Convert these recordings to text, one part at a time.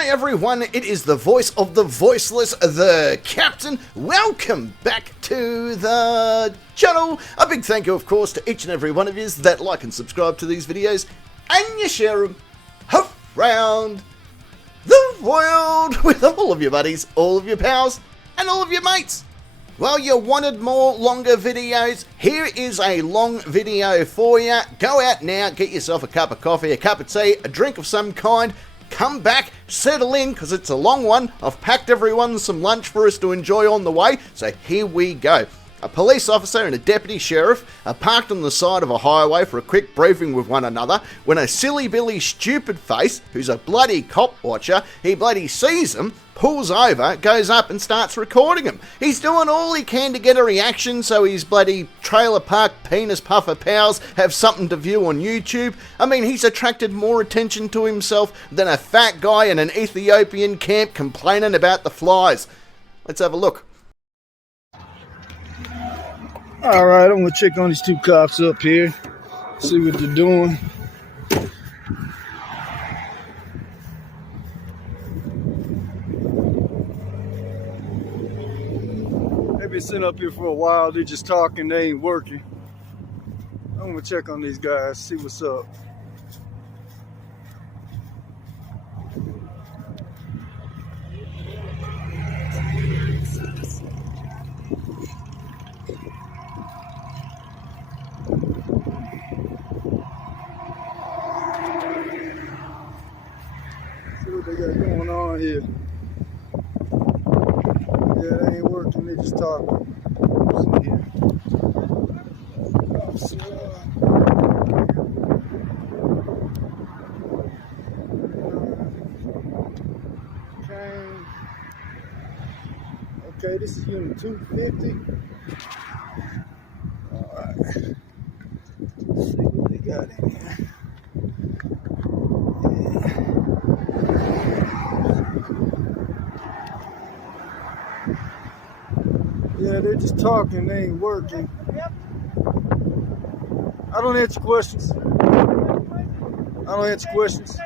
G'day everyone, it is the voice of the voiceless, the Captain. Welcome back to the channel. A big thank you, of course, to each and every one of you that like and subscribe to these videos, and you share them around the world with all of your buddies, all of your pals, and all of your mates. Well, you wanted more longer videos. Here is a long video for you. Go out now, get yourself a cup of coffee, a cup of tea, a drink of some kind. Come back, settle in, because it's a long one. I've packed everyone some lunch for us to enjoy on the way, so here we go. A police officer and a deputy sheriff are parked on the side of a highway for a quick briefing with one another when a silly billy stupid face, who's a bloody cop watcher, he bloody sees them, pulls over, goes up and starts recording him. He's doing all he can to get a reaction so his bloody trailer park penis puffer pals have something to view on YouTube. I mean, he's attracted more attention to himself than a fat guy in an Ethiopian camp complaining about the flies. Let's have a look. All right, I'm gonna check on these two cops up here, see what they're doing. They've been sitting up here for a while. They're just talking, they ain't working. I'm gonna check on these guys, see what's up. What they got going on here? Yeah, they ain't working, they just talking. See here. Okay, this is unit 250. Alright. Let's see what they got in here. Yeah, they're just talking, they ain't working. I don't answer questions. I don't answer questions.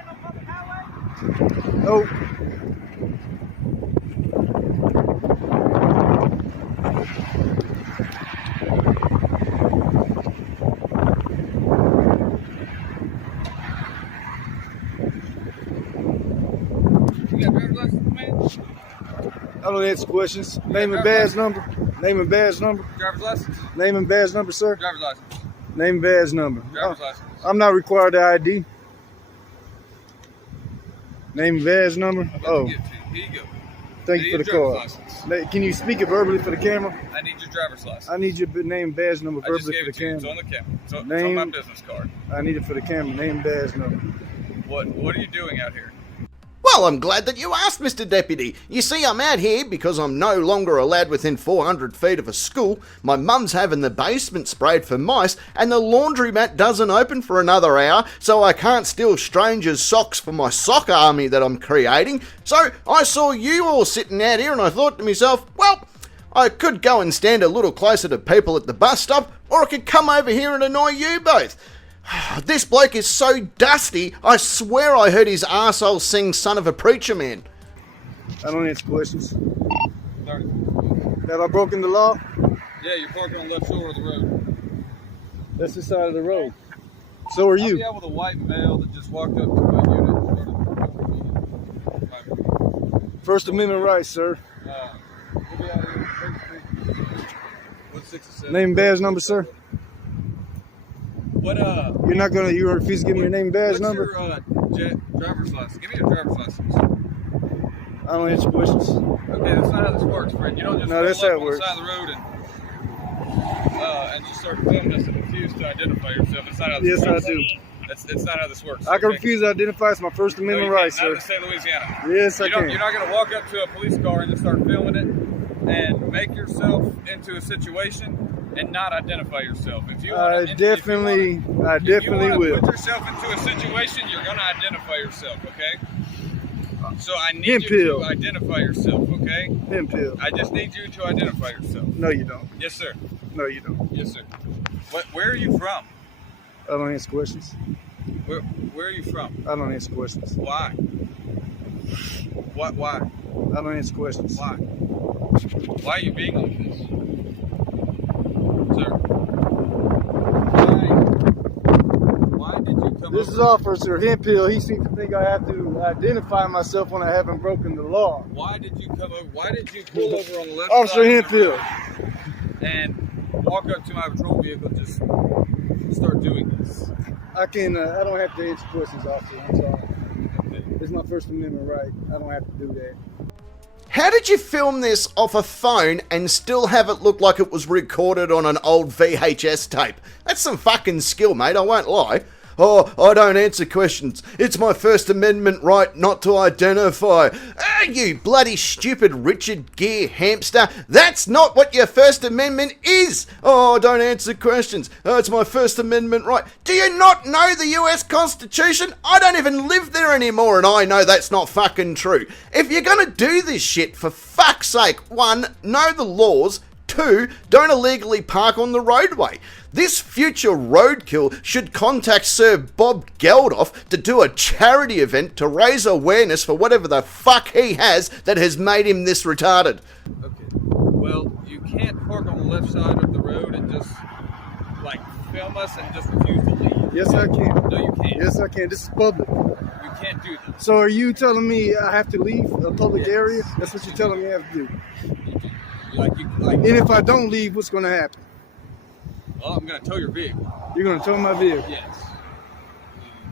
Nope. I don't answer questions. Name and badge number. Name and badge number. Driver's license. Name and badge number, sir. Driver's license. Name and badge number. Driver's license. I'm not required to ID. Name and badge number. Oh, Here you go. thank you for the call. Can you speak it verbally for the camera? I need your driver's license. I need your name and badge number I just verbally gave for it the to you. camera. It's on the camera. It's on Name- my business card. I need it for the camera. Name and badge number. What are you doing out here? Well, I'm glad that you asked, Mr. Deputy. You see, I'm out here because I'm no longer allowed within 400 feet of a school, my mum's having the basement sprayed for mice, and the laundromat doesn't open for another hour, so I can't steal strangers' socks for my sock army that I'm creating. So I saw you all sitting out here and I thought to myself, well, I could go and stand a little closer to people at the bus stop, or I could come over here and annoy you both. This bloke is so dusty, I swear I heard his arsehole sing Son of a Preacher Man. I don't answer questions. 30. Have I broken the law? Yeah, you're parking on the left shoulder of the road. That's the side of the road. So are I'll you. be out with a white male that just walked up to my unit and started. First Amendment rights, sir. We'll be out here. What's 67? Name and badge number, sir. You refuse to give me your name and badge number? What's your driver's license? Give me your driver's license. I don't answer questions. Okay, that's not how this works, friend. You don't just No, that's pull how up it on the works. side of the road and just start filming us and refuse to identify yourself. That's not how this Yes, I works. do. That's not how this works. I can okay? refuse to identify. It's my First No, Amendment you rights, can't. Not in sir. the state of Louisiana. Yes, I You're can. not going to walk up to a police car and just start filming it and make yourself into a situation and not identify yourself. If you I wanna, definitely if you wanna will. put yourself into a situation, you're going to identify yourself, okay? So I need Hemp you pill. to identify yourself, okay? Hemp pill. I just need you to identify yourself. No, you don't. Yes, sir. No, you don't. Yes, sir. Where are you from? I don't answer questions. Where are you from? I don't answer questions. Why? What? Why? I don't answer questions. Why? Why are you being like this, sir? Why did you come? This is Officer Hemphill. He seems to think I have to identify myself when I haven't broken the law. Why did you come over? Why did you pull over on the left Officer side Hemphill. and walk up to my patrol vehicle and just start doing this? I don't have to answer questions, officer. I'm sorry. Okay. It's my First Amendment right. I don't have to do that. How did you film this off a phone and still have it look like it was recorded on an old VHS tape? That's some fucking skill, mate, I won't lie. Oh, I don't answer questions. It's my First Amendment right not to identify. Ah, you bloody stupid Richard Gere hamster. That's not what your First Amendment is. Oh, I don't answer questions. Oh, it's my First Amendment right. Do you not know the US Constitution? I don't even live there anymore and I know that's not fucking true. If you're gonna do this shit, for fuck's sake, 1, know the laws. 2, don't illegally park on the roadway. This future roadkill should contact Sir Bob Geldof to do a charity event to raise awareness for whatever the fuck he has that has made him this retarded. Okay. Well, you can't park on the left side of the road and just like film us and just refuse to leave. Yes, I can. No, you can't. Yes, I can. This is public. You can't do that. So are you telling me I have to leave a public Yes. area? That's what you're telling me I have to do. And if I don't leave, what's going to happen? Well, I'm going to tow your vehicle. You're going to tow my vehicle? Yes.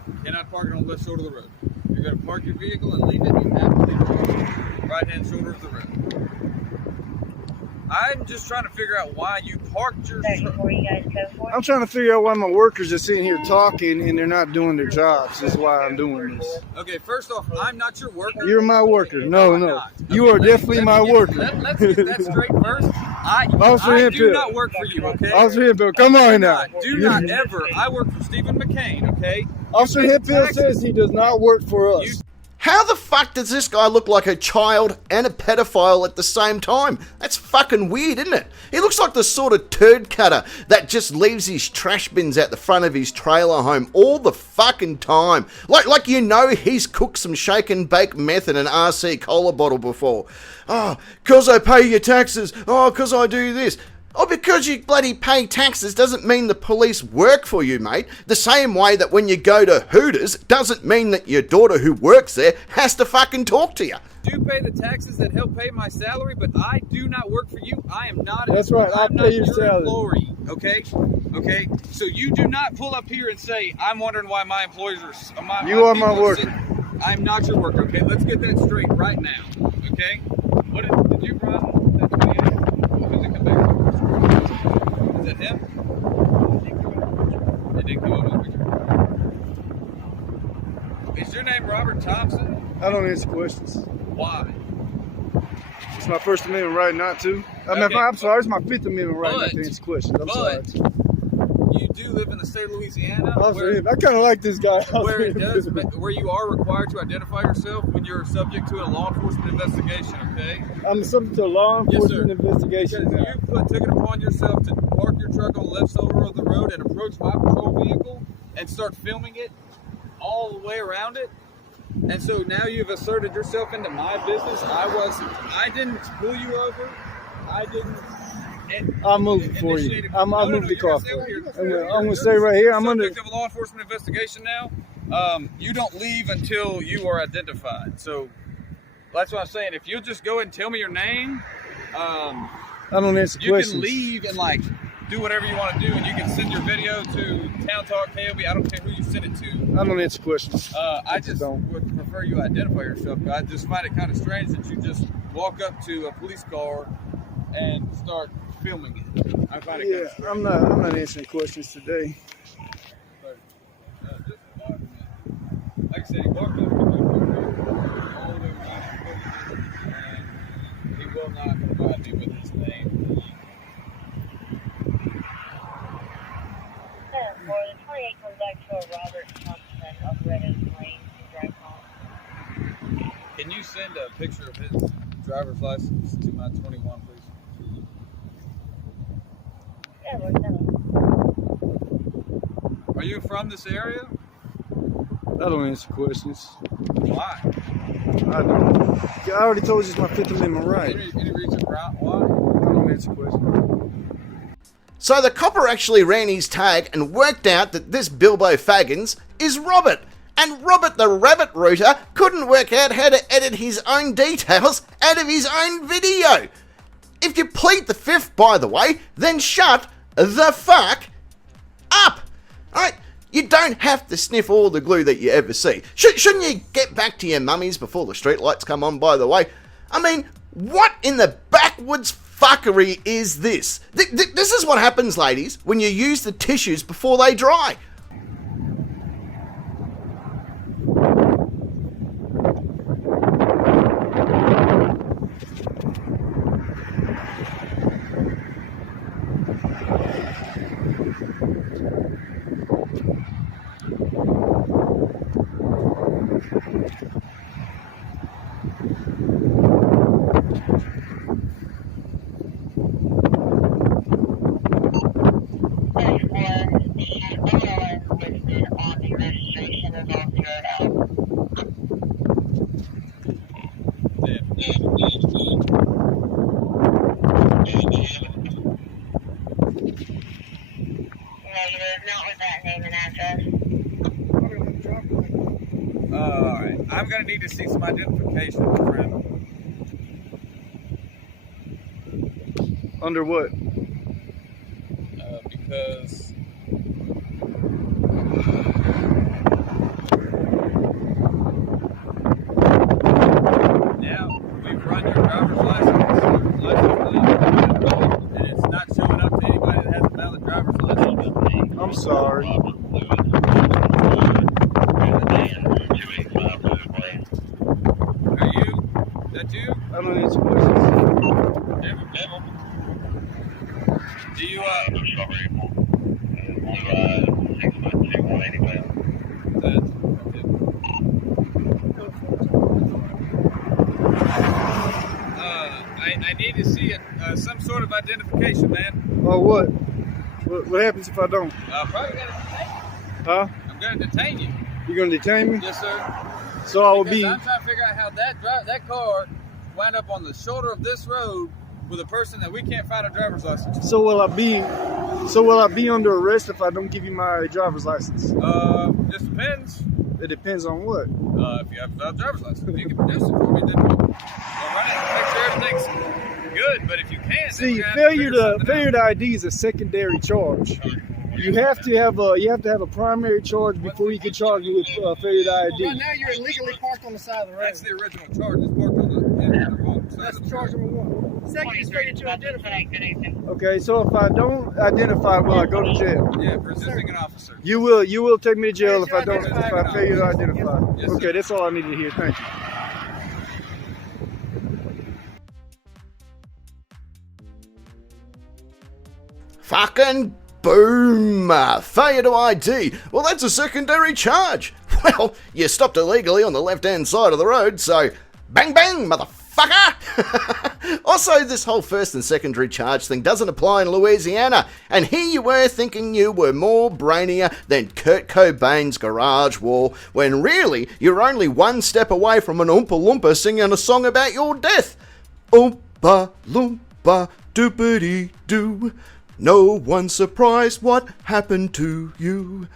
You cannot park it on the left shoulder of the road. You're going to park your vehicle and leave it. You have to leave it on the right-hand shoulder of the road. I'm just trying to figure out why you parked your truck. I'm trying to figure out why my workers are sitting here talking and they're not doing their jobs. That's why I'm doing this. Okay, first off, I'm not your worker. You're my worker. No, I'm no. not. You are definitely my worker. Let's get that straight first. I Officer do Hemphill. not work for you, okay? Officer Hemphill, come on now. Do not ever. I work for Stephen McCain, okay? Officer Hemphill says he does not work for us. How the fuck does this guy look like a child and a pedophile at the same time? That's fucking weird, isn't it? He looks like the sort of turd cutter that just leaves his trash bins out the front of his trailer home all the fucking time. Like you know he's cooked some shake and bake meth in an RC cola bottle before. Oh, 'cause I pay your taxes. Oh, 'cause I do this. Oh, because you bloody pay taxes doesn't mean the police work for you, mate. The same way that when you go to Hooters doesn't mean that your daughter who works there has to fucking talk to you. Do pay the taxes that help pay my salary, but I do not work for you. I am not. That's right. I'll I'm pay not your salary. employee. Okay. Okay. So you do not pull up here and say, "I'm wondering why my employees are." You are my people worker. sit-" I'm not your worker. Okay. Let's get that straight right now. Okay. What did you run? That 28? Who's it come back? Is that him? It didn't come over the picture. Is your name Robert Thompson? I don't answer questions. Why? It's my First Amendment right not to. Okay. I'm sorry, it's my Fifth Amendment right not to But- answer questions. I'm sorry. But you do live in the state of Louisiana, Officer where, Hemphill, I kind of like this guy. where it does, where you are required to identify yourself when you're subject to a law enforcement investigation. Okay? I'm subject to a law Yes, enforcement sir. investigation Because now. you took it upon yourself to park your truck on the left shoulder of the road and approach my patrol vehicle and start filming it all the way around it. And so now you've asserted yourself into my business. I didn't pull you over. I didn't. I'll move it for you. I'll move the car for you. you. I'm gonna stay right here. I'm under. Subject of a law enforcement investigation now. You don't leave until you are identified. So that's what I'm saying. If you'll just go ahead and tell me your name, I don't answer you questions. can leave and like do whatever you want to do, and you can send your video to Town Talk KOB. I don't care who you send it to. I don't answer questions. I just would prefer you identify yourself. I just find it kind of strange that you just walk up to a police car and start filming it. I find it kind of strange. I'm not answering questions today. But, just a document. Like I said, he walked up to me all over and he will not provide me with his name. For the 28 comes back to a Robert Thompson of Red Oak Lane to drive home. Can you send a picture of his driver's license to my 21, please? Yeah, we're done. Are you from this area? I don't answer questions. Why? I don't. I already told you it's my Fifth Amendment right. Any reason why? I don't answer questions. So the copper actually ran his tag and worked out that this Bilbo Faggins is Robert. And Robert the rabbit rooter couldn't work out how to edit his own details out of his own video. If you plead the fifth, by the way, then shut the fuck up. Alright, you don't have to sniff all the glue that you ever see. Shouldn't you get back to your mummies before the streetlights come on, by the way? I mean, what in the backwoods fuckery is this? This is what happens, ladies, when you use the tissues before they dry. Not with that name and address. Alright, I'm gonna need to see some identification, my friend. Under what? Because now we've run your driver's license and it's not showing up to anybody that has a valid driver's license. I'm sorry. Are you? Is that you? I don't answer questions. Do you, I need to see some sort of identification, man. Oh, what? What happens if I don't? Probably gonna detain you. Huh? I'm gonna detain you. You're gonna detain me? Yes, sir. So I will Because be. I'm trying to figure out how that car wound up on the shoulder of this road with a person that we can't find a driver's license. So will I be under arrest if I don't give you my driver's license? Just depends. It depends on what. If you have a valid driver's license, if you can produce it for me, then we'll run it and make sure everything's good. But if you can't, See, then failure to ID is a secondary charge. You have to have a primary charge before you can charge me with failure to ID. Right now, you're illegally parked on the side of the road. That's the original charge. It's parked on the wrong side. That's charge number one. Second is failure to identify. Okay, so if I don't identify, will I go to jail? Yeah, resisting an officer. You will take me to jail if I don't Identify. if I failure to identify. Yes, sir. Okay, that's all I need to hear. Thank you. Fucking boom! Failure to ID. Well, that's a secondary charge. Well, you stopped illegally on the left-hand side of the road, so bang bang, motherfucker! Also, this whole first and secondary charge thing doesn't apply in Louisiana, and here you were thinking you were more brainier than Kurt Cobain's garage wall, when really you're only one step away from an Oompa Loompa singing a song about your death. Oompa Loompa doopity doo. No one's surprised what happened to you.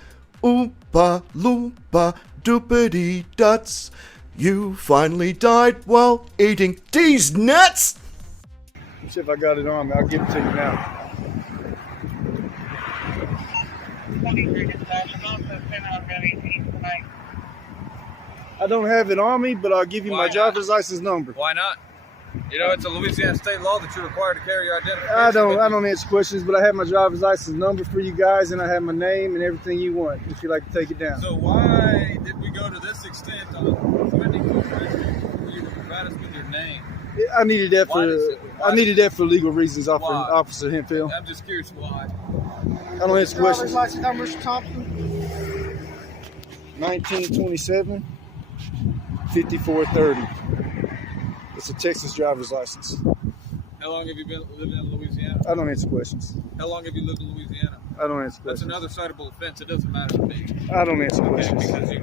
Oompa Loompa doopity duts. You finally died while eating these nuts. Let's see if I got it on me. I'll give it to you now. 23 dispatch. I'm also sending on WT tonight. I don't have it on me, but I'll give you Why my not? driver's license number. Why not? You know, it's a Louisiana state law that you're required to carry your identification. I with you. don't answer questions, but I have my driver's license number for you guys, and I have my name and everything you want. If you'd like to take it down. So why did we go to this extent on threatening to arrest you for you to provide us with your name? I needed that for legal reasons, Why? Officer Hemphill. I'm just curious why. I don't answer Driver's questions. license number, Mr. Thompson. 1927 5430. It's a Texas driver's license. How long have you been living in Louisiana? I don't answer questions. How long have you lived in Louisiana? I don't answer That's questions. another citable offense. It doesn't matter to me. I don't answer Okay, questions. because you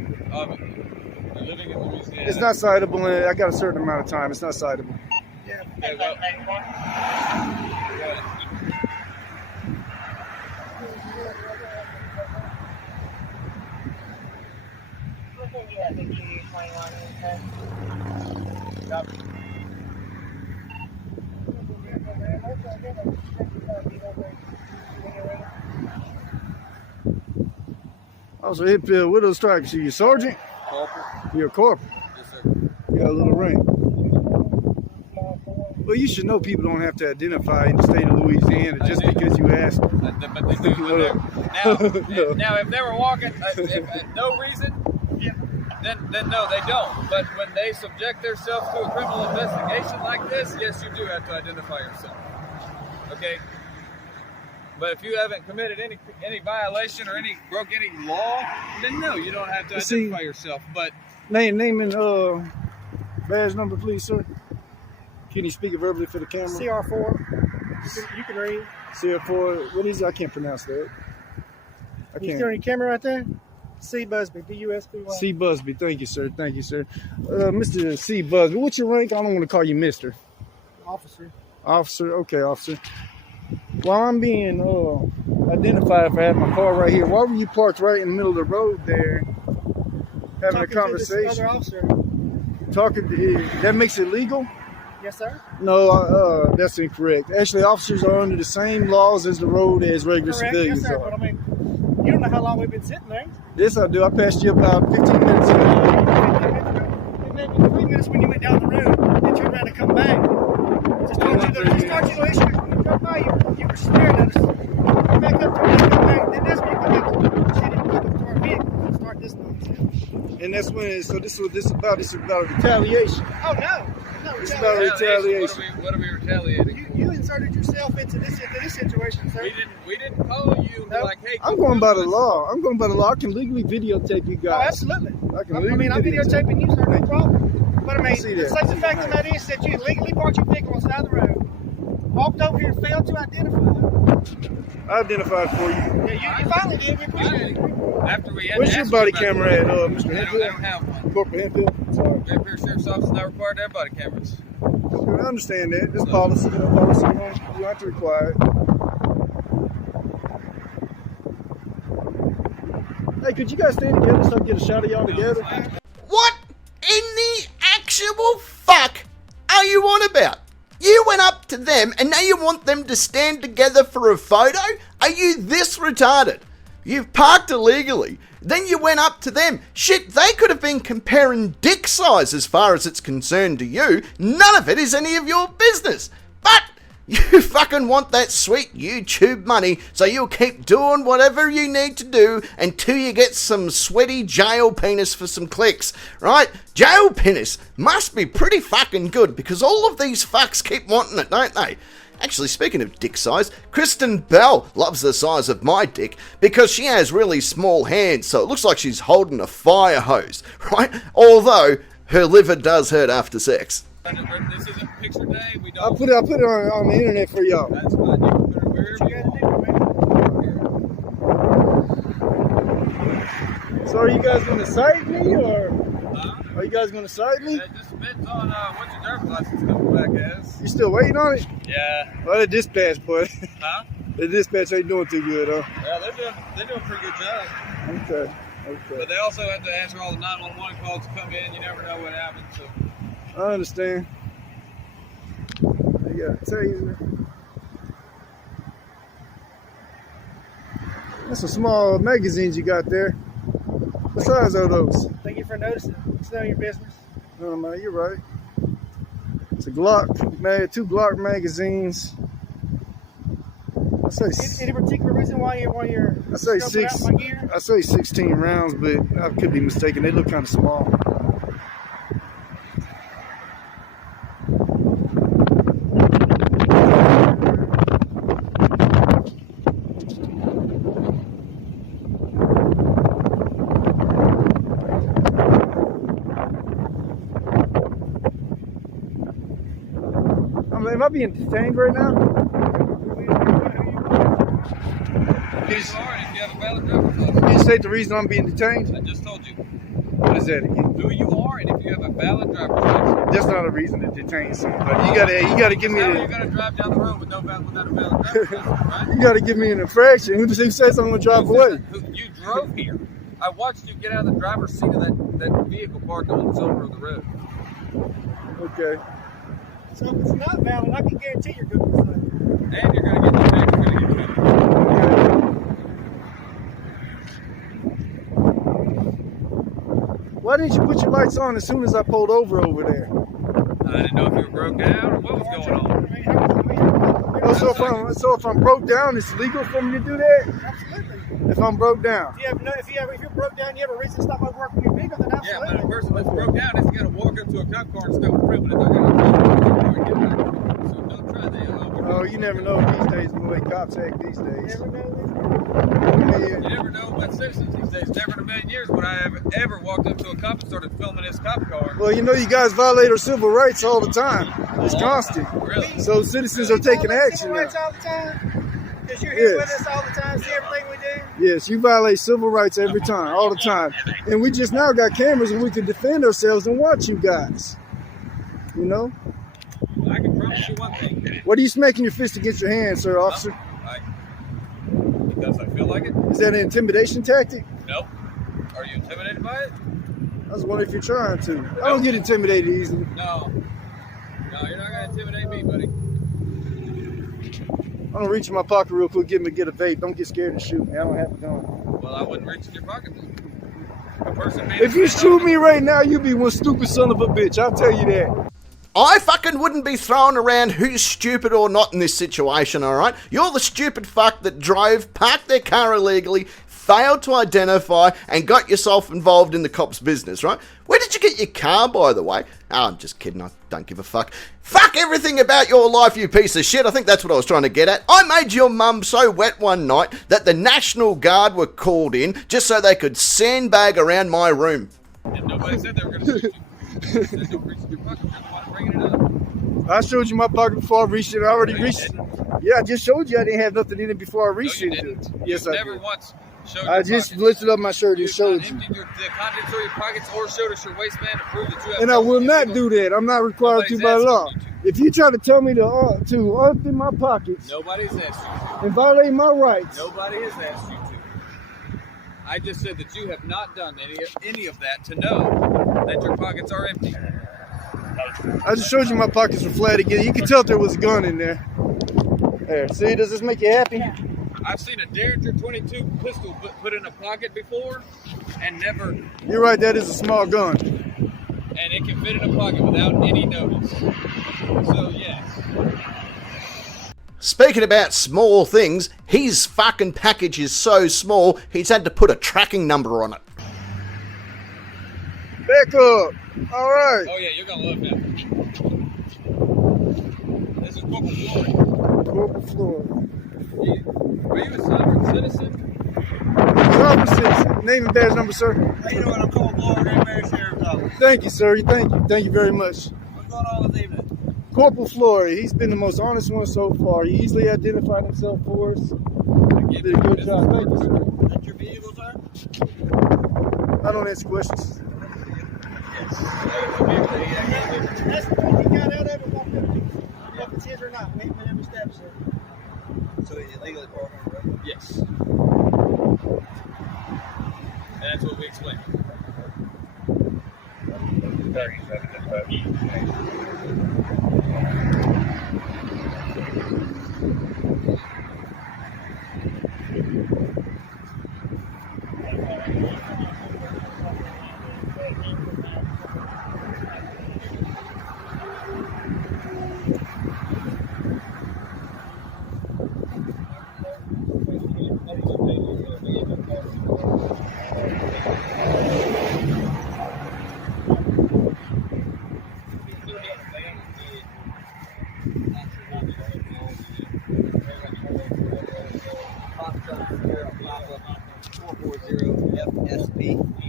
living in Louisiana. It's not citable, and I got a certain amount of time. It's not citable. Yeah. Okay, well, We'll send you that picture of your 21 and Also, Hipfield Widow Strikers. You a sergeant? corporal. You're a corporal. Yes, sir. You got a little rank. Well, you should know people don't have to identify in the state of Louisiana just because you ask them. But they do. Now, if they were walking, if no reason, then no, they don't. But when they subject themselves to a criminal investigation like this, yes, you do have to identify yourself. Okay. But if you haven't committed any violation or broke any law, then no, you don't have to identify yourself. But Name and badge number, please, sir. Can you speak it verbally for the camera? CR4. You can read. CR4. What is it? I can't pronounce that. I You can't. see on your camera right there? C. Busby. B-U-S-B-Y. C. Busby. Thank you, sir. Thank you, sir. Mr. C. Busby. What's your rank? I don't want to call you Mr. Officer. Officer. Okay, officer. While I'm being identified, if I have my car right here, why were you parked right in the middle of the road there, having a Talking to this conversation? other officer. Talking to, that makes it legal? Yes, sir. No, that's incorrect. Actually, officers are under the same laws as the road as regular Correct. civilians Yes, sir. are. But I mean, you don't know how long we've been sitting there. Yes, I do. I passed you about 15 minutes ago. And then 3 minutes when you went down the road and turned around to come back. Just told you the issue. When you come by, you were staring at us. Come back up to me, come back. Then that's when you come back to the shit and go to our vehicle and start this nonsense. And that's when, so this is what this is about. This is about retaliation. Oh, no. No, It's about retaliation. What are we retaliating? You inserted yourself into this situation, sir. We didn't call you No. like, hey. I'm going by the law. I'm going by the law. I can legally videotape you Oh, guys. absolutely. I can I legally mean, I'm videotaping you, sir, no problem. But I mean, see the that. such a fact of the matter is that you illegally parked your vehicle on the side of the road, walked over here and failed to identify. I identified for you. Yeah, you finally did. We appreciate it. After we had Where's to your ask body you about camera it, at, Mr. They Henfield? don't have one. Corporal Henfield? Sorry. Fair Sheriff's Office is not required to have body cameras. I understand that. This policy, policy, you don't have to require it. Hey, could you guys stand together so I can get a shot of y'all together? What in the actual fuck are you on about? You went up to them and now you want them to stand together for a photo? Are you this retarded? You've parked illegally. Then you went up to them. Shit, they could have been comparing dick size as far as it's concerned to you. None of it is any of your business. But you fucking want that sweet YouTube money, so you'll keep doing whatever you need to do until you get some sweaty jail penis for some clicks, right? Jail penis must be pretty fucking good because all of these fucks keep wanting it, don't they? Actually, speaking of dick size, Kristen Bell loves the size of my dick because she has really small hands, so it looks like she's holding a fire hose, right? Although her liver does hurt after sex. This is a picture day. We I'll don't. put it on the internet for y'all. That's fine. You can put it wherever you want. So are you guys going to cite me or Huh? are you guys going to cite me? It just depends on what your driver's license comes back as. You still waiting on it? Yeah. Well, the dispatch, boy. Huh? The dispatch ain't doing too good, huh? Yeah, they're doing a pretty good job. Okay. But they also have to answer all the 911 calls that come in. You never know what happens. So. I understand. I gotta tell you. That's some small magazines you got there. What size are those? Thank you for noticing. It's none of your business. No, man, you're right. It's a Glock, man, 2 Glock magazines. I say, Any particular reason why you're I say scoping out my gear? I say 16 rounds, but I could be mistaken. They look kind of small. Am I being detained right now? If you have a valid driver's license, Can you state the reason I'm being detained? I just told you. What is that again? Who you are and if you have a valid driver's license. That's not a reason to detain somebody. You gotta give me How are the. you going to drive down the road without a valid driver's license, right? You gotta give me an infraction. Who says I'm gonna drive away? You drove here. I watched you get out of the driver's seat of that vehicle parked on the shoulder of the road. Okay. So if it's not valid, I can guarantee you're good for the And you're going to get the next, you're going to get the Okay. Why didn't you put your lights on as soon as I pulled over there? I didn't know if you were broke down or what was going on. Oh, so if I'm broke down, it's legal for me to do that? Absolutely. If I'm broke down. If you're broke down, you have a reason to stop over work when you're vehicle, then Yeah, absolutely. but a person that's broke down isn't going to walk up to a cop car and start filming it. They're going to get back. So don't try that. Oh, you never know these days the way cops act these days. You never know about citizens these days. Never in a million years would I have ever walked up to a cop and started filming his cop car. Well, you know you guys violate our civil rights all the time. It's constant. Really? So citizens are taking action Civil now. rights all the time. Because you're here Yes. with us all the time, see everything we do. Yes, you violate civil rights every time, all the time. And we just now got cameras and we can defend ourselves and watch you guys. You know? I can promise you one thing. What are you smacking your fist against your hand, sir, officer? Because I feel like it. Is that an intimidation tactic? Nope. Are you intimidated by it? I was wondering if you're trying to. I don't get intimidated easily. No. No, you're not going to intimidate me, buddy. I'm gonna reach in my pocket real quick, get a vape. Don't get scared and shoot me. I don't have a gun. Well, I wouldn't reach in your pocket then. A person made If you shoot me right now, you be one stupid son of a bitch. I'll tell you that. I fucking wouldn't be throwing around who's stupid or not in this situation, alright? You're the stupid fuck that drove, parked their car illegally, failed to identify, and got yourself involved in the cops' business, right? Where did you get your car, by the way? Oh, I'm just kidding, I don't give a fuck. Fuck everything about your life, you piece of shit. I think that's what I was trying to get at. I made your mum so wet one night that the National Guard were called in just so they could sandbag around my room. And nobody said they were going to shoot you. They said don't reach in your pocket. You're the one bringing it up. I showed you my pocket before I reached it. I already reached it. Yeah, I just showed you I didn't have nothing in it before I reached No, you it. didn't. Yes, You've I never did. once showed I your just pockets. lifted up my shirt and You've showed not you. emptied the contents of your pockets or showed us your waistband to prove that you have. And I will not do that. I'm not required to Nobody's by asking law. you to. If you try to tell me to empty my pockets Nobody's asked you and violate my rights, to. Nobody has asked you to. I just said that you have not done any of that to know that your pockets are empty. I just showed you my pockets were flat again. You can tell there was a gun in there. There, see, does this make you happy? I've seen a Derringer 22 pistol put in a pocket before, and never, You're right, that is a small gun. and it can fit in a pocket without any notice. So yes. Speaking about small things, his fucking package is so small, he's had to put a tracking number on it. Back up. All right. Oh yeah, you're gonna love that. This is Corporal Floyd. Corporal Floyd. Are you a sovereign citizen? Sovereign citizen. Name and badge number, sir. How you doing? I'm Cole Floyd, Grand Mayor Sheriff's Office. Thank you, sir. Thank you. Thank you very much. What's going on this evening? Corporal Floyd, he's been the most honest one so far. He easily identified himself for us. He did a good job. Thank you, sir. Is that your vehicle, sir? I don't answer questions. That's the one he got out of it. I don't know if it's his or not. We ain't been every step, sir. So he's illegally parked on the road? Yes. And that's what we explained.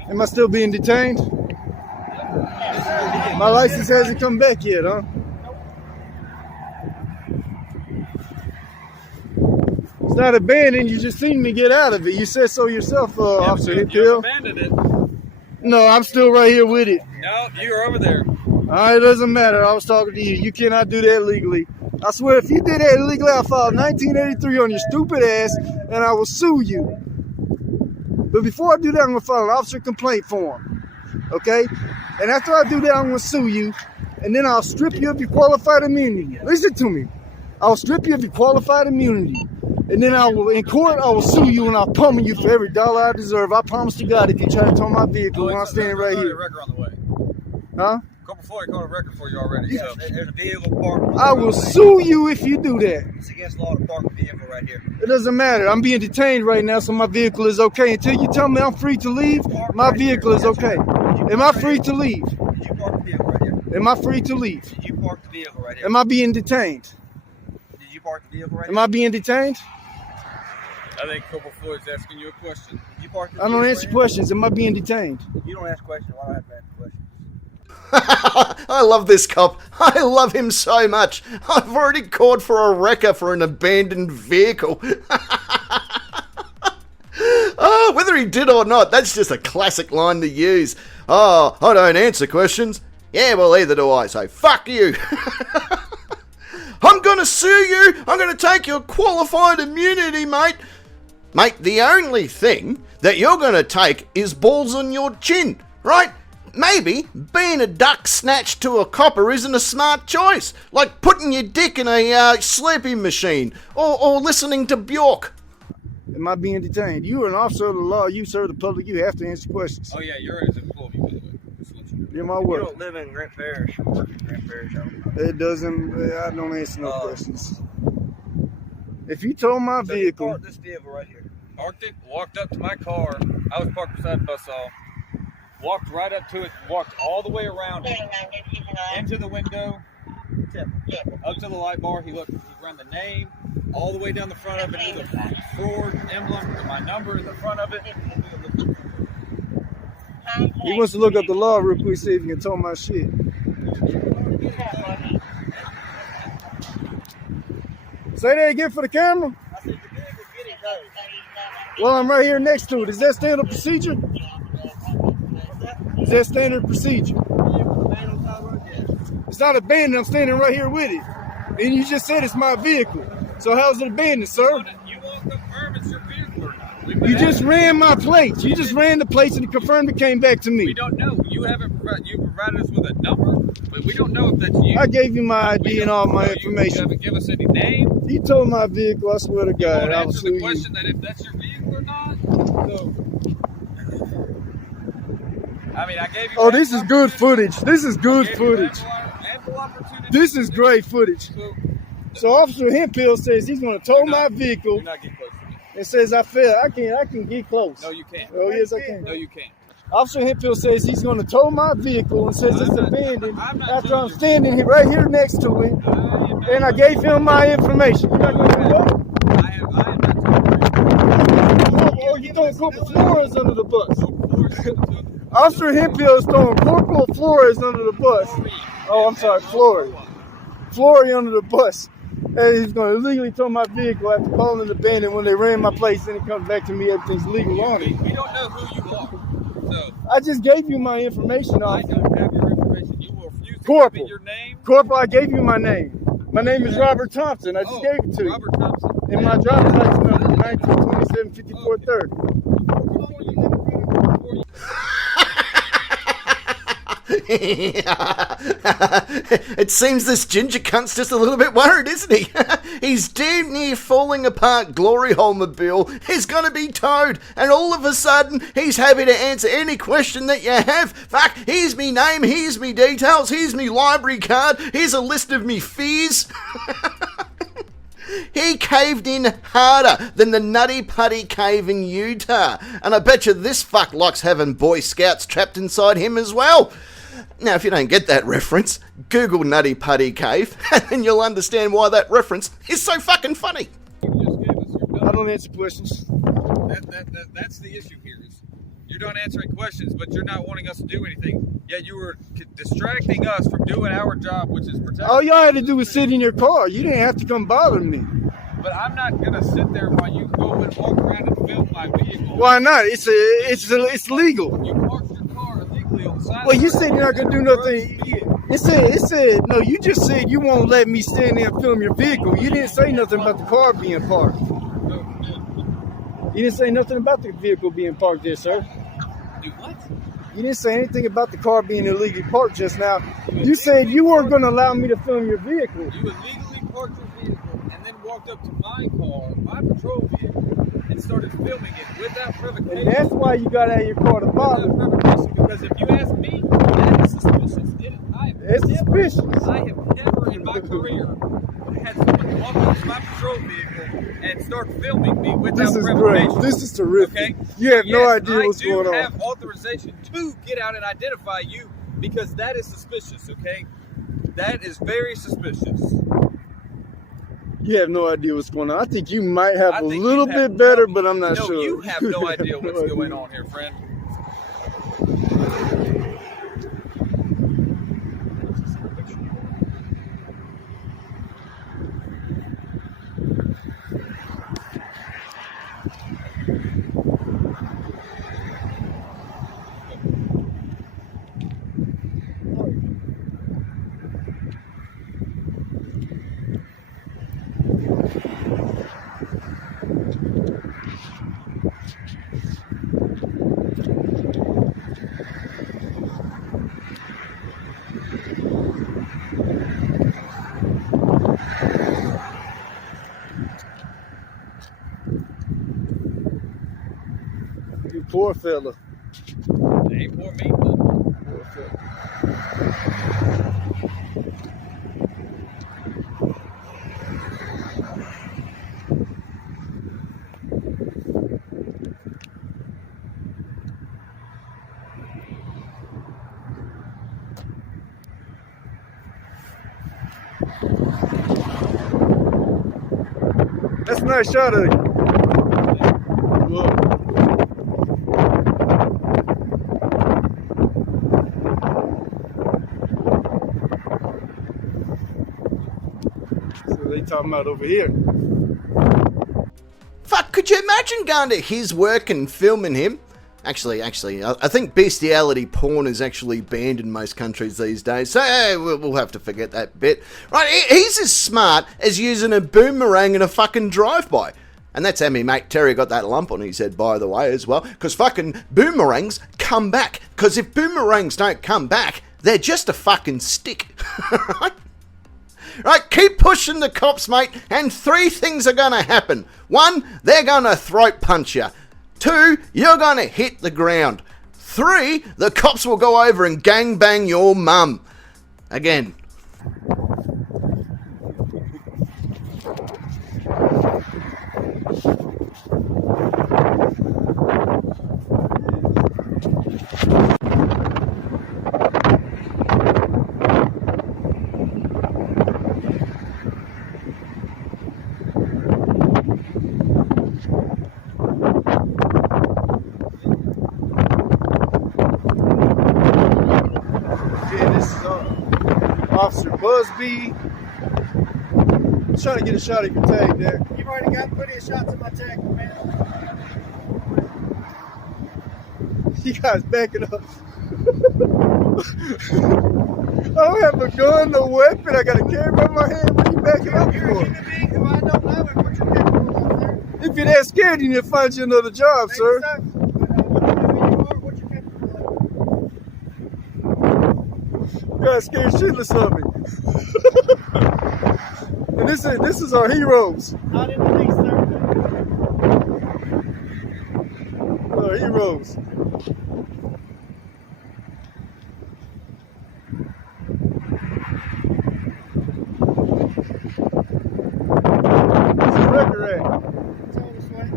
Am I still being detained? My license hasn't come back yet, huh? It's not abandoned. You just seen me get out of it. You said so yourself, Officer You've Hickhill. abandoned it. No, I'm still right here with it. No, you're over there. All right, it doesn't matter. I was talking to you. You cannot do that legally. I swear, if you did that illegally, I'll file 1983 on your stupid ass, and I will sue you. But before I do that, I'm going to file an officer complaint form. Okay? And after I do that, I'm going to sue you, and then I'll strip you of your qualified immunity. Listen to me. I'll strip you of your qualified immunity. And then I will, in court, I will sue you and I'll pummel you for every dollar I deserve. I promise to God if you try to tow my vehicle when I'm standing right here. Record on the way. Huh? Couple Floyd called a record for you already. So there's a vehicle parked. I will sue you if you do that. It's against law to park a vehicle right here. It doesn't matter. I'm being detained right now, so my vehicle is okay. Until you tell me I'm free to leave, my vehicle is okay. Am I free to leave? Did you park the vehicle right here? Am I free to leave? Did you park the vehicle right here? Am I being detained? Did you park the vehicle right here? Am I being detained? I think Couple Floyd's asking you a question. Did you park the I don't vehicle answer right questions. Am I being detained? here? You don't ask questions. Why do I have to ask questions? I love this cop. I love him so much. I've already called for a wrecker for an abandoned vehicle. Oh, whether he did or not, that's just a classic line to use. Oh, I don't answer questions. Yeah, well, either do I, so fuck you. I'm gonna sue you. I'm gonna take your qualified immunity, mate. Mate, the only thing that you're gonna take is balls on your chin, right? Maybe being a duck snatched to a copper isn't a smart choice, like putting your dick in a sleeping machine or listening to Bjork. Am I being detained? You are an officer of the law. You serve the public. You have to answer questions. Oh, yeah, you're his employee, by the way. Just to let you know. You're my You work. don't live in Grant Parish or work in Grant Parish. It doesn't. I don't answer no questions. If you tow my vehicle, Park this vehicle right here. Parked it, walked up to my car. I was parked beside the bus stop. Walked right up to it, walked all the way around it, into the window, up to the light bar. He ran the name, all the way down the front of it, to the fraud emblem, with my number in the front of it. he wants to look up the law real quick, see if he can tow my shit. Say that again for the camera. Well, I'm right here next to it. Is that standard procedure? Is that standard procedure? It's not abandoned. I'm standing right here with it. And you just said it's my vehicle. So how's it abandoned, sir? You won't confirm it's your vehicle or not. You just ran my plates. You just ran the plates and it confirmed it came back to We me. don't know. You provided us with a number, but we don't know if that's you. I gave you my ID and all my You information. haven't given us any name. You told my vehicle, I swear to You God, won't I will answer sue the you. question that if that's your vehicle or not. So, I mean, I gave you. Oh, this is good footage. This is good I gave you footage. ample opportunity This is great footage. So, So Officer Hemphill says he's going to tow You're my not- vehicle you're not getting close to me. and says I failed. I can get close. No, you can't. Oh, yes, I can. No, you can't. Officer Hemphill says he's going to tow my vehicle and says it's I'm not- abandoned I'm not after telling I'm you. standing here, right here next to it, and I gave him my information. You're not going to do that? I am not telling you. Oh, you throwing Corporal Flores under the bus. Corporal Officer Hemphill is throwing Corporal Flores under the bus. Oh, I'm sorry, Flory. Flory under the bus. And he's going to illegally tow my vehicle after calling it abandoned when they ran my place. Then it comes back to me, everything's legal on it. We don't know who you are. So, I just gave you my information, I officer. don't have your information. You will refuse to give Corporal. me your name. Corporal, I gave you my name. My name is Robert Thompson. I just gave it to you. Robert Thompson. In my driver's license number, 1927-5430. It seems this ginger cunt's just a little bit worried, isn't he? He's damn near falling apart glory hole mobile. He's gonna be towed, and all of a sudden, he's happy to answer any question that you have. Fuck, here's me name, here's me details, here's me library card, here's a list of me fees. He caved in harder than the Nutty Putty Cave in Utah. And I bet you this fuck likes having Boy Scouts trapped inside him as well. Now, if you don't get that reference, Google Nutty Putty Cave, and you'll understand why that reference is so fucking funny. You just gave us your I number. don't answer questions. That's the issue here. Is you're not answering questions, but you're not wanting us to do anything. Yet you were distracting us from doing our job, which is protecting. All y'all had to do was sit in your car. You didn't have to come bother me. But I'm not gonna sit there while you go and walk around and film my vehicle. Why not? It's legal. You parked your car Well, you said you're not gonna do nothing. It said, no, you just said you won't let me stand there and film your vehicle. You didn't say nothing about the car being parked. You didn't say nothing about the vehicle being parked there, sir. Do what? You didn't say anything about the car being illegally parked just now. You said you weren't going to allow me to film your vehicle. You illegally parked your vehicle and then walked up to my car, my patrol vehicle, and started filming it without provocation. And that's why you got out of your car to bother. Without provocation, because if you ask me, that is suspicious. It's suspicious. I have never in my career had someone walk up to my patrol vehicle and start filming me without This is provocation. great. This is terrific. Okay? You have no idea what's going on. I do have authorization to get out and identify you because that is suspicious, okay? That is very suspicious. You have no idea what's going on. I think you might have I a think little you have bit better, no- but I'm not no, sure. you have no idea No what's going on here, friend. You poor fella. It ain't poor me, but Poor fella. That's a nice shot of you. Look. So they talking about over here. Fuck, could you imagine going to his work and filming him? Actually, I think bestiality porn is actually banned in most countries these days, so we'll have to forget that bit. Right, he's as smart as using a boomerang in a fucking drive-by. And that's how me mate Terry got that lump on his head, by the way, as well, because fucking boomerangs come back. Because if boomerangs don't come back, they're just a fucking stick. Right, keep pushing the cops, mate, and 3 things are gonna happen. 1, they're gonna throat punch you. 2, you're gonna hit the ground. 3, the cops will go over and gangbang your mum. Again. Officer Busby. I'm trying to get a shot of your tag there. You've already got plenty of shots in my tag, man. You guys backing up. I don't have a gun, no weapon. I got a camera in my hand. What are you backing up You're a for? human being who I don't know and what you're capable of, sir. If you're that scared, you need to find you another job, Maybe sir. so. I don't know who you are, what you're capable of. You guys scared shitless of me. And this is our heroes. Not in the least, sir. Our heroes. What's the record at? It's on this way.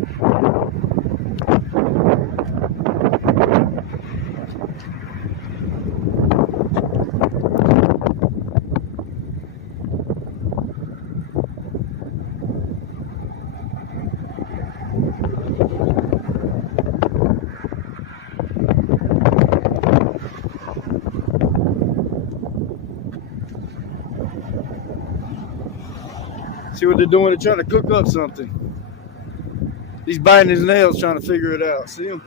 See what they're doing? They're trying to cook up something. He's biting his nails trying to figure it out. See him?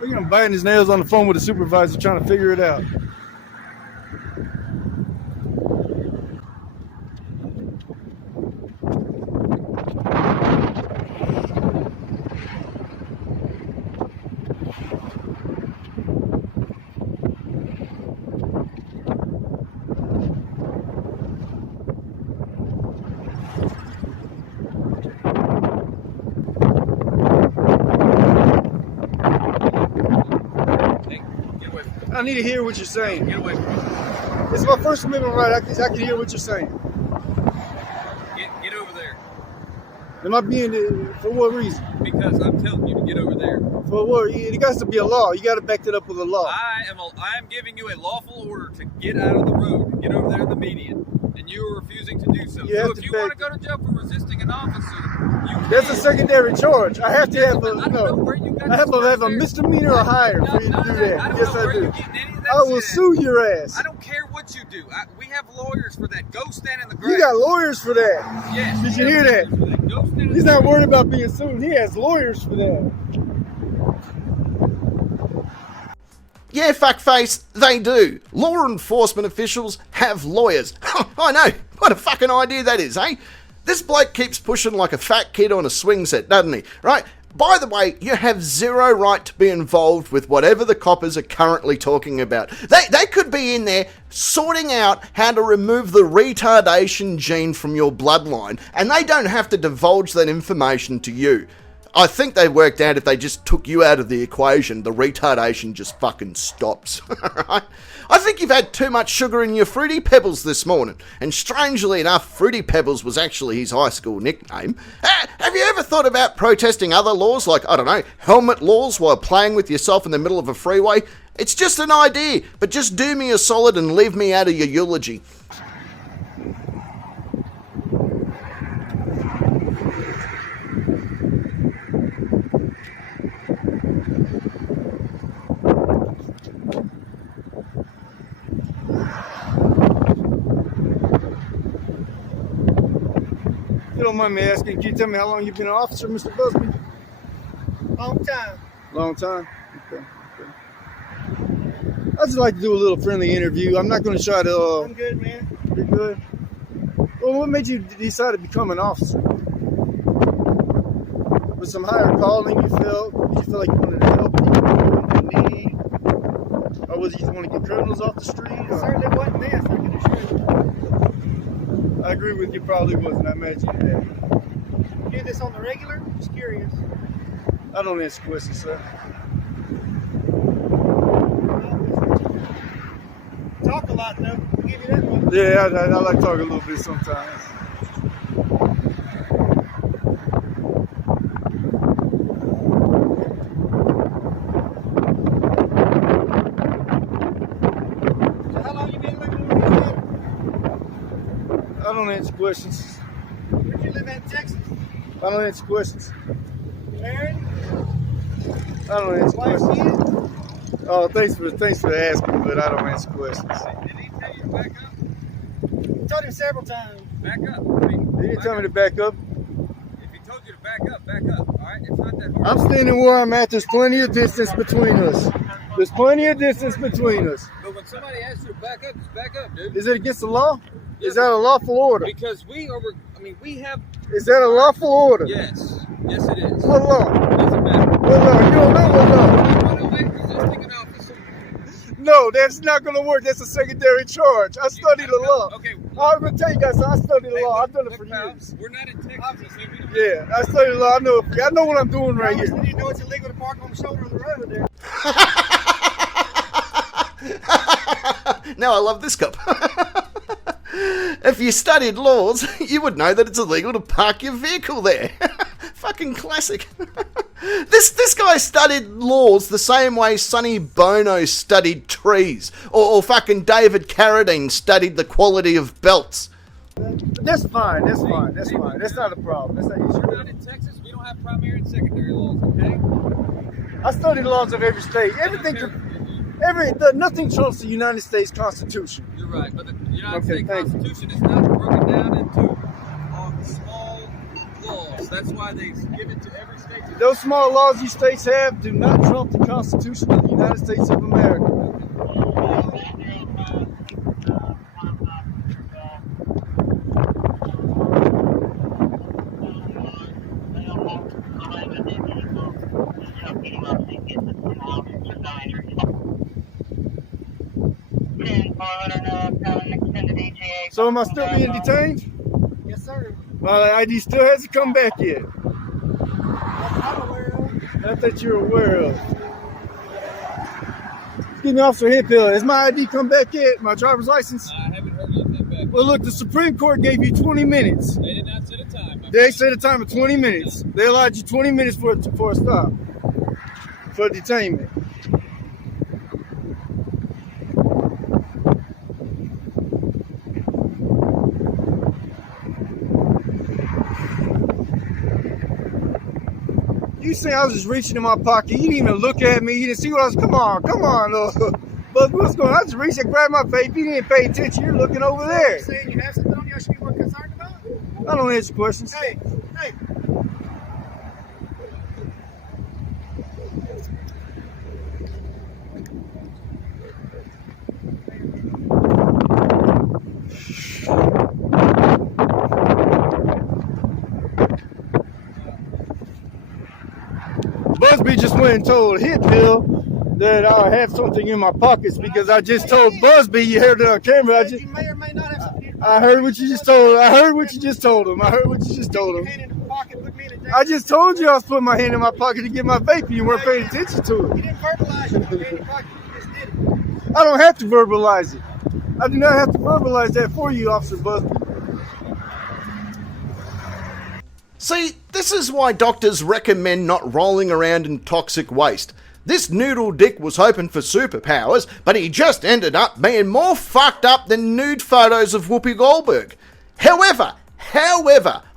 Look at him biting his nails on the phone with the supervisor trying to figure it out. I need to hear what you're saying. Get away from me. It's my First Amendment right. I can hear what you're saying. Get over there. Am I being for what reason? Because I'm telling you to get over there. For what? It got to be a law. You got to back that up with a law. I am giving you a lawful order to get out of the road, get over there in the median, and you are refusing to do so. So if you want to go to jail for resisting an officer, you can. That's a secondary charge. I have to have a I have to have a there. misdemeanor or higher for you to do that. I don't Yes, know I where do. you're getting any of that I will shit. sue your ass. I don't care what you do. We have lawyers for that. Go stand in the grass. You got lawyers for that. Yes. Did you hear that? Go stand in He's the not grass. worried about being sued. He has lawyers for that. Yeah, fuckface, they do. Law enforcement officials have lawyers. I know. What a fucking idea that is, eh? This bloke keeps pushing like a fat kid on a swing set, doesn't he? Right? By the way, you have zero right to be involved with whatever the coppers are currently talking about. They could be in there sorting out how to remove the retardation gene from your bloodline, and they don't have to divulge that information to you. I think they worked out if they just took you out of the equation, the retardation just fucking stops. Right? I think you've had too much sugar in your Fruity Pebbles this morning. And strangely enough, Fruity Pebbles was actually his high school nickname. Have you ever thought about protesting other laws like, I don't know, helmet laws while playing with yourself in the middle of a freeway? It's just an idea, but just do me a solid and leave me out of your eulogy. If you don't mind me asking, can you tell me how long you've been an officer, Mr. Busby? Long time. Long time? Okay. I'd just like to do a little friendly interview. I'm not going to try to... I'm good, man. You're good? Well, what made you decide to become an officer? Was some higher calling you felt? Did you feel like you wanted to help people in need? Or was you just want to get criminals off the street? It Or? certainly wasn't this, I can assure you. I agree with you, probably wasn't. I imagine that. You do this on the regular? Just curious. I don't answer questions, sir. Talk a lot, though. I'll give you that one. Yeah, I like talking a little bit sometimes. So how long you been living in Louisiana? I don't answer questions. Where'd you live at in Texas? I don't answer questions. Married? I don't answer Wife, questions. kids? Oh, thanks for asking, but I don't answer questions. Did he tell you to back up? Told him several times. Back up. He didn't tell me to back up. If he told you to back up, back up. All right? It's not that hard. I'm standing where I'm at. There's plenty of distance between us. There's plenty of distance between us. But when somebody asks you to back up, just back up, dude. Is it against the law? Is that a lawful order? Because we have. Is that a lawful order? Yes. Yes, it is. What law? Doesn't matter. What law? You don't know what law? Run away resisting an officer. No, that's not going to work. That's a secondary charge. I studied the law. Okay. I'm going to tell you guys, I studied the Hey, law. look, I've done it for look, pal, years. We're not in Texas, so we don't. Yeah, I studied the law. I know what I'm doing right Obviously, here. you know it's illegal to park on the shoulder of the road there. Now I love this cop. If you studied laws, you would know that it's illegal to park your vehicle there. Fucking classic. This guy studied laws the same way Sonny Bono studied trees, or fucking David Carradine studied the quality of belts. That's fine. That's fine. That's fine. That's not a problem. That's not We're issue. not in Texas. We don't have primary and secondary laws, okay? I studied the laws of every state. Nothing trumps the United States Constitution. You're right, but the United Okay, States thank you. Constitution is not broken down into small laws. That's why they give it to every state. Those small laws you states have do not trump the Constitution of the United States of America. So am I still being detained? Yes, sir. My ID still hasn't come back yet. I'm aware of. Not that you're aware of. Excuse me, Officer Hemphill. Has my ID come back yet? My driver's license? I haven't heard nothing back. Well, look, the Supreme Court gave you 20 minutes. They did not set a time. They set a time of 20 minutes. They allowed you 20 minutes for a stop, for detainment. You say I was just reaching in my pocket. You didn't even look at me. You didn't see what I was. Come on. But what's going on? I just reached and grabbed my vape. You didn't pay attention. You're looking over there. You're saying you have something on you I should be more concerned about? I don't answer questions. Hey. Busby just went and told Hemphill that I have something in my pockets because I just told Busby, you heard it on camera. You may or may not have something. I heard what you just told him. I heard what you just told him. I just told you I was putting my hand in my pocket to get my vape and you weren't paying attention to You it. didn't verbalize your hand in your pocket. You just did it. I don't have to verbalize it. I do not have to verbalize that for you, Officer Busby. See, this is why doctors recommend not rolling around in toxic waste. This noodle dick was hoping for superpowers, but he just ended up being more fucked up than nude photos of Whoopi Goldberg. However,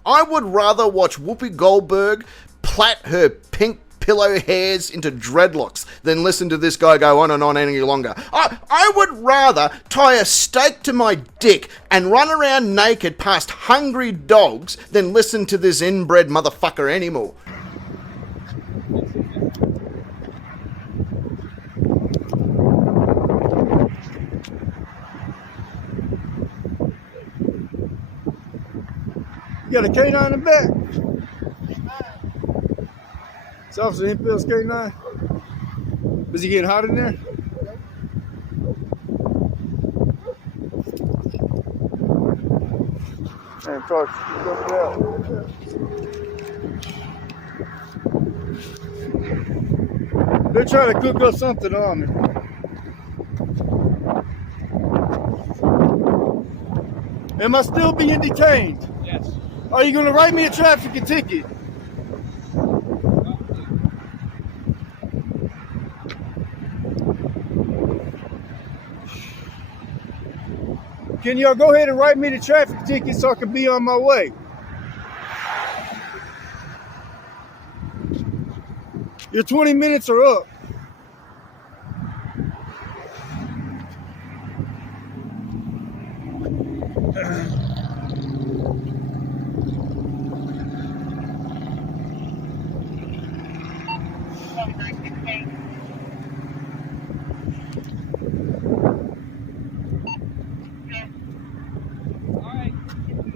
I would rather watch Whoopi Goldberg plait her pink pillow hairs into dreadlocks than listen to this guy go on and on any longer. I would rather tie a stake to my dick and run around naked past hungry dogs than listen to this inbred motherfucker anymore. You got a K9 in the back. It's Officer Hemphill's K9. Is he getting hot in there? Man, talk. They're trying to cook up something on me. Am I still being detained? Yes. Are you going to write me a traffic ticket? Can y'all go ahead and write me the traffic ticket so I can be on my way? Your 20 minutes are up.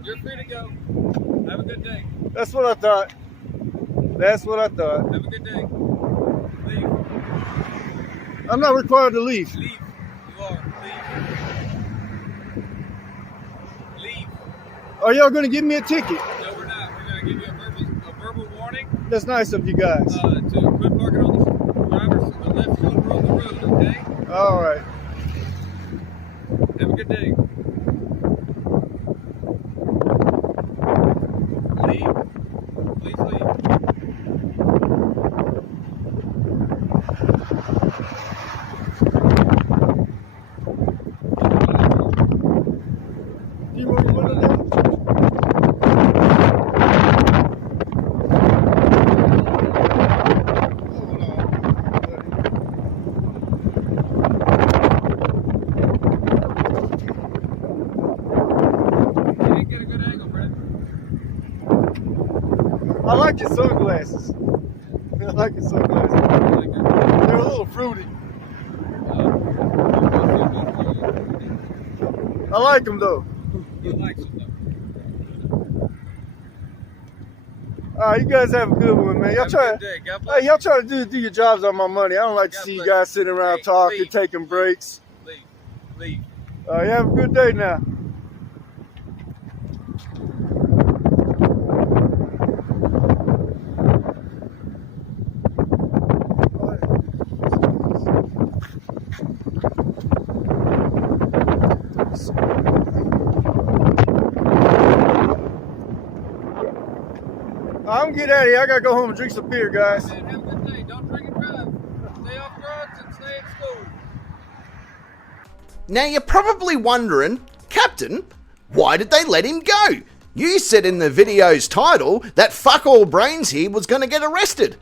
You're free to go. Have a good day. That's what I thought. Have a good day. Leave. I'm not required to leave. Leave. You are. Leave. Are y'all going to give me a ticket? No, we're not. We're going to give you a verbal warning. That's nice of you guys. To quit parking on the left shoulder of the road, okay? All right. Have a good day. Leave. Please leave. Do you want me to go down? sunglasses. I like your sunglasses. Like it. They're a little fruity. I like them though. He likes it though. All right, you guys have a good one, man. Y'all Have a try. good day. God bless Hey, y'all try to do your jobs on my money. I don't like to God see you bless guys you. sitting around Hey, talking, leave. taking breaks. Leave. Leave. All right, you have a good day now. I'm gonna get out of here. I gotta go home and drink some beer, guys. Man, have a good day. Don't drink and drive. Stay off drugs and stay at school. Now you're probably wondering, Captain, why did they let him go? You said in the video's title that fuck all brains here was going to get arrested.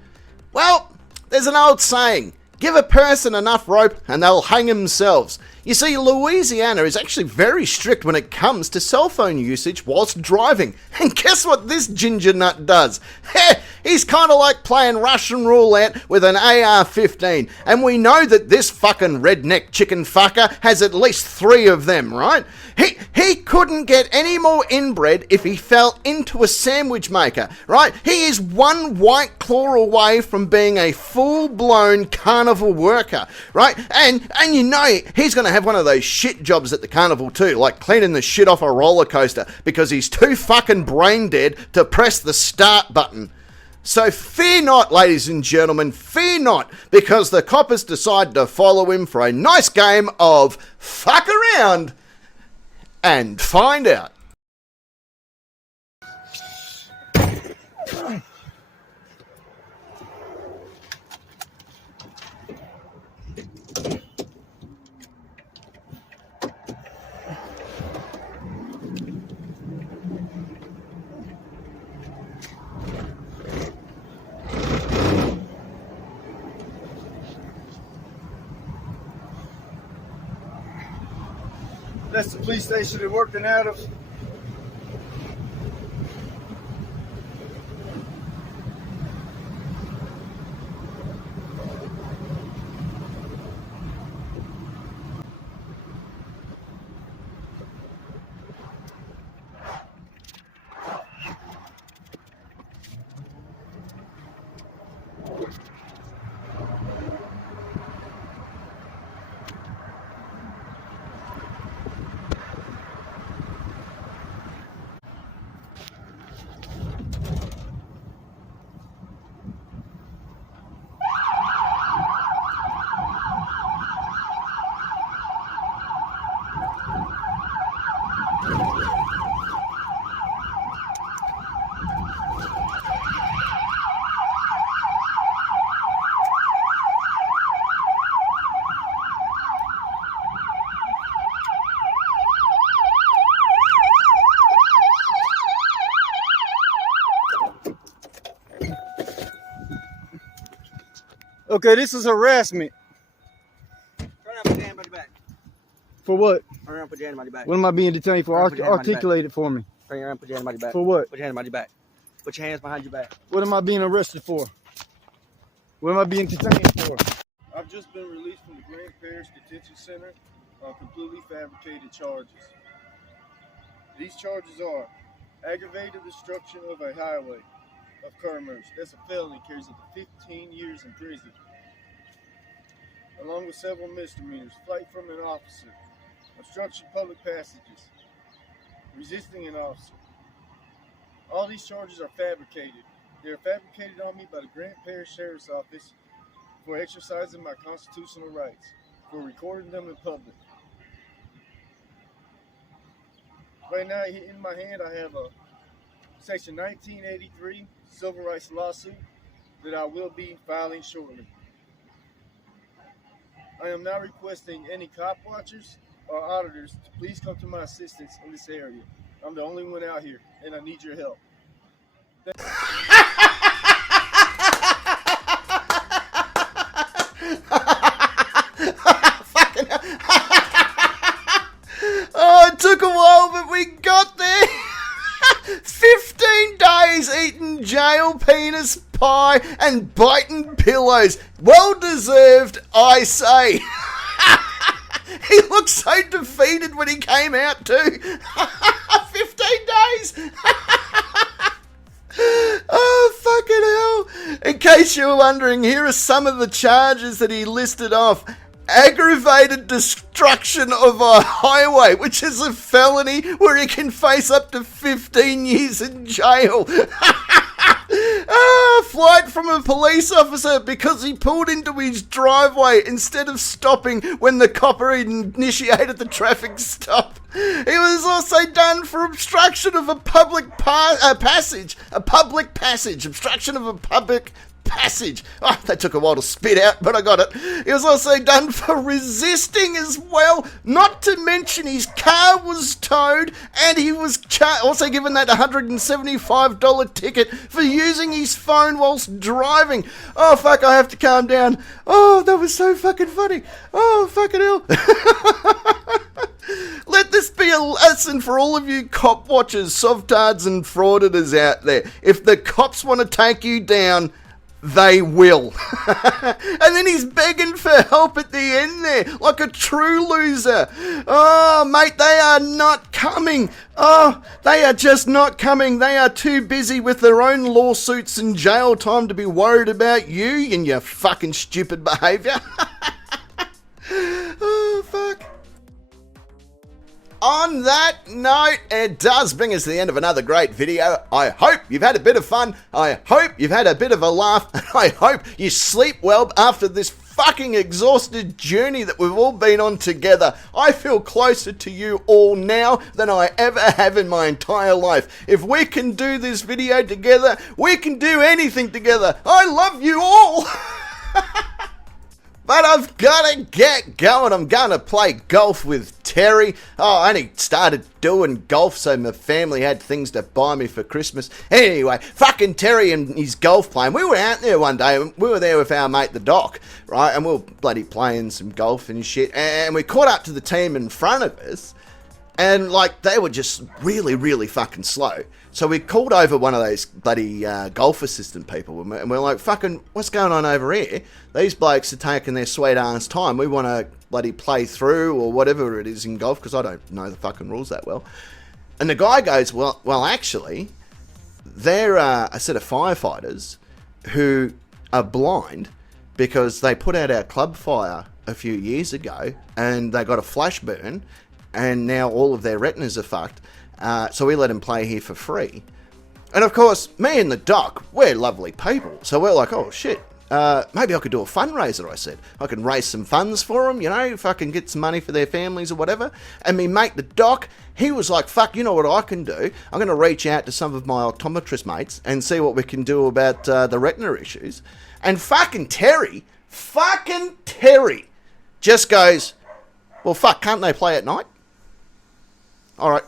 Well, there's an old saying, give a person enough rope and they'll hang themselves. You see, Louisiana is actually very strict when it comes to cell phone usage whilst driving. And guess what this ginger nut does? He's kind of like playing Russian roulette with an AR-15. And we know that this fucking redneck chicken fucker has at least 3 of them, right? He couldn't get any more inbred if he fell into a sandwich maker, right? He is one white claw away from being a full-blown carnival worker, right? And you know he's going to have one of those shit jobs at the carnival too, like cleaning the shit off a roller coaster, because he's too fucking brain dead to press the start button. So fear not, ladies and gentlemen, fear not, because the coppers decide to follow him for a nice game of fuck around and find out. That's the police station they're working out of. Okay, this is harassment. Turn around, put your hand behind your back. For what? Turn around, put your hand behind your back. What am I being detained for? Put your hand behind your Articulate it for me. Turn around, put your hand behind your back. For what? Put your hand behind your back. Put your hands behind your back. What am I being arrested for? What am I being detained for? I've just been released from the Grand Parish Detention Center on completely fabricated charges. These charges are aggravated destruction of a highway of commerce. That's a felony, carries up to 15 years in prison, along with several misdemeanors: flight from an officer, obstruction of public passages, resisting an officer. All these charges are fabricated. They are fabricated on me by the Grant Parish Sheriff's Office for exercising my constitutional rights, for recording them in public. Right now, in my hand, I have a Section 1983 Civil Rights lawsuit that I will be filing shortly. I am now requesting any Copwatchers or auditors to please come to my assistance in this area. I'm the only one out here, and I need your help. Oh, it took a while, but we got there. 15 days eating jail penis pie. and biting pillows. Well deserved, I say. He looked so defeated when he came out too. 15 days. Oh, fucking hell. In case you were wondering, here are some of the charges that he listed off. Aggravated destruction of a highway, which is a felony where he can face up to 15 years in jail. Flight from a police officer because he pulled into his driveway instead of stopping when the copper initiated the traffic stop. He was also done for obstruction of a public passage. Obstruction of a public passage. Oh, that took a while to spit out, but I got it. He was also done for resisting as well. Not to mention his car was towed, and he was also given that $175 ticket for using his phone whilst driving. Oh, fuck, I have to calm down. Oh, that was so fucking funny. Oh, fucking hell. Let this be a lesson for all of you cop watchers, softards and frauditors out there. If the cops want to take you down, they will. And then he's begging for help at the end there, like a true loser. Oh, mate, they are not coming. Oh, they are just not coming. They are too busy with their own lawsuits and jail time to be worried about you and your fucking stupid behaviour. Oh, fuck. On that note, it does bring us to the end of another great video. I hope you've had a bit of fun. I hope you've had a bit of a laugh. And I hope you sleep well after this fucking exhausted journey that we've all been on together. I feel closer to you all now than I ever have in my entire life. If we can do this video together, we can do anything together. I love you all. But I've got to get going. I'm going to play golf with Terry. Oh, I only started doing golf so my family had things to buy me for Christmas. Anyway, fucking Terry and his golf playing. We were out there one day. We were there with our mate, the Doc, right? And we were bloody playing some golf and shit. And we caught up to the team in front of us. And, like, they were just really, really fucking slow. So we called over one of those bloody golf assistant people. And we're like, fucking, what's going on over here? These blokes are taking their sweet ass time. We want to bloody play through or whatever it is in golf, because I don't know the fucking rules that well. And the guy goes, well, actually, they're a set of firefighters who are blind because they put out our club fire a few years ago and they got a flash burn. And now all of their retinas are fucked. So we let them play here for free. And of course, me and the Doc, we're lovely people. So we're like, oh shit, maybe I could do a fundraiser, I said. I can raise some funds for them, you know, if I can get some money for their families or whatever. And me mate, the Doc, he was like, fuck, you know what I can do? I'm going to reach out to some of my optometrist mates and see what we can do about the retina issues. And fucking Terry just goes, well, fuck, can't they play at night? All right,